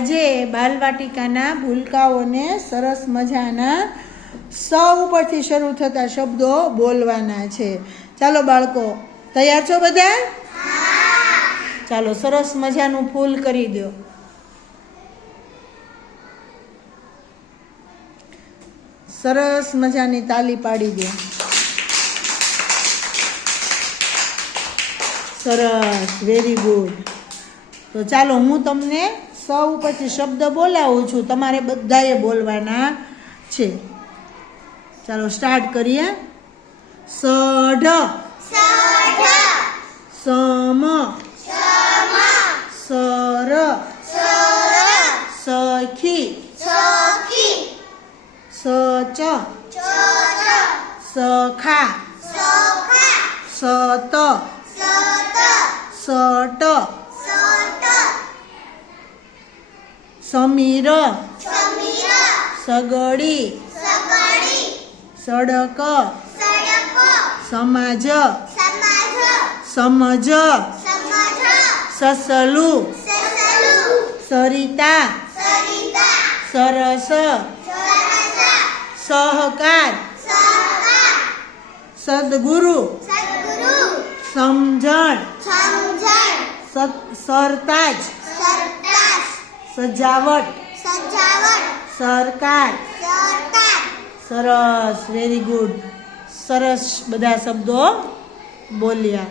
આજે બાલવાટિકાના ભૂલકાઓને સરસ મજાના સ ઉપરથી શરૂ થતા શબ્દો બોલવાના છે. ચાલો બાળકો, તૈયાર છો બધા? ચાલો, સરસ મજાનું ફૂલ કરી દો. સરસ મજાની તાલી પાડી દો. સરસ વેરી ગુડ તો ચાલો હું તમને સૌ પછી શબ્દ બોલાવું છું. તમારે બધાએ બોલવાના છે. ચાલો સ્ટાર્ટ કરીએ. સઢ. સમ. સર. સખી. સચ. સખા. સત. સટ. સમીર. સગડી. સડક. સમાજ. સમજ. સસલું. સરિતા. સરસ. સહકાર. સદગુરુ. સમજણ. સરતાજ. સરતાજ. સજાવટ. સરકાર. સરસ વેરી ગુડ સરસ બધા શબ્દો બોલ્યા.